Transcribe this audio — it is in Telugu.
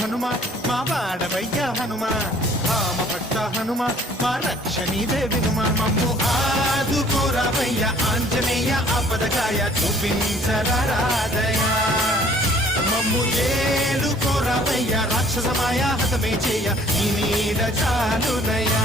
హనుమ మా వాడవయ్య హనుమ రామ భక్త హనుమ మా రక్షణీదే వినుమ మమ్ము ఆదుకోరావయ్య ఆంజనేయ ఆపదకాయ చూపించరాదయ మమ్ము ఏలుకోరావయ్య రాక్షసమాయ హతమే చేయ ఈ నీడ చాలునయా